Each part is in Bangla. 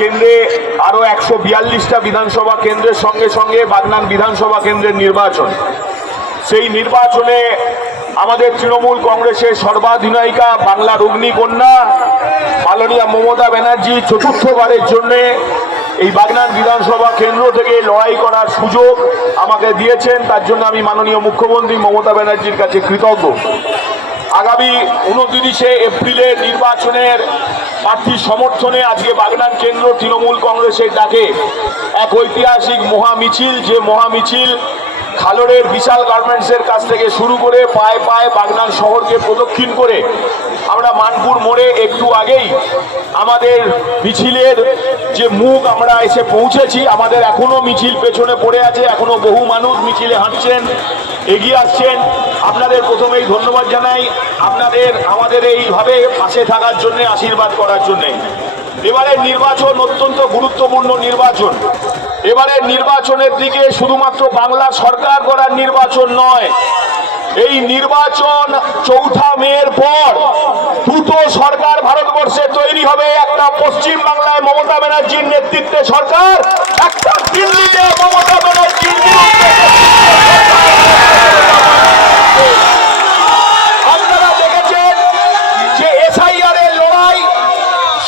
কেন্দ্রে আরো 142টা বিধানসভা কেন্দ্রের সঙ্গে সঙ্গে বাগনান বিধানসভা কেন্দ্রের নির্বাচন। সেই নির্বাচনে আমাদের তৃণমূল কংগ্রেসের সর্বাধিনায়িকা, বাংলার অগ্নিকন্যা মাননীয়া মমতা ব্যানার্জি চতুর্থবারের জন্য এই বাগনান বিধানসভা কেন্দ্র থেকে লড়াই করার সুযোগ আমাকে দিয়েছেন। তার জন্য আমি মাননীয় মুখ্যমন্ত্রী মমতা ব্যানার্জির কাছে কৃতজ্ঞ। আগামী 29শে এপ্রিলের নির্বাচনের প্রার্থী সমর্থনে আজকে বাগনান কেন্দ্র তৃণমূল কংগ্রেসের ডাকে এক ঐতিহাসিক মহামিছিল, যে মহামিছিল খালড়ের বিশাল গার্মেন্টসের কাছ থেকে শুরু করে পায়ে পায়ে বাগনান শহরকে প্রদক্ষিণ করে আমরা মানপুর মোড়ে একটু আগেই আমাদের মিছিলের যে মুখ আমরা এসে পৌঁছেছি। আমাদের এখনো মিছিল পেছনে পড়ে আছে, এখনো বহু মানুষ মিছিলে হাঁটছেন, এগিয়ে আসছেন। আপনাদের প্রথমেই ধন্যবাদ জানাই, আপনাদের আমাদের এইভাবে পাশে থাকার জন্য, আশীর্বাদ করার জন্য। এবারের নির্বাচন অত্যন্ত গুরুত্বপূর্ণ নির্বাচন। এবারের নির্বাচনের দিকে শুধুমাত্র বাংলা সরকার করার নির্বাচন নয়, এই নির্বাচন 4 মের পর দুটো সরকার ভারতবর্ষে তৈরি হবে। একটা পশ্চিম বাংলায় মমতা ব্যানার্জির নেতৃত্বে সরকার, একটা দিল্লিতে মমতা ব্যানার্জির আপনারা দেখেছেন যে এসআইআর এর লড়াই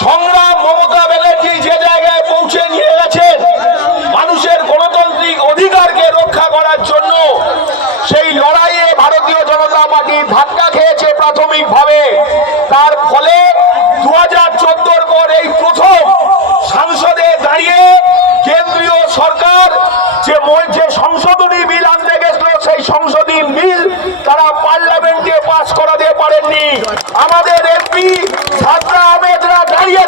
সংগ্রাম মমতা ব্যানার্জি যে জায়গায় পৌঁছে নিয়ে গেছেন মানুষের গণতান্ত্রিক অধিকারকে রক্ষা করার জন্য, সেই লড়াইয়ে ভারতীয় জনতা পার্টি ধাক্কা খেয়েছে প্রাথমিকভাবে। তার ফলে 2014 পর এই প্রথম সংসদে দাঁড়িয়ে কেন্দ্রীয় সরকার যে সংশোধনী বিল আনতে গেছিল, সেই সংশোধনী বিল তারা পার্লামেন্টে পাস করাতে পারেননি। আমাদের এমপি সাদরা আহমেদরা দাঁড়িয়ে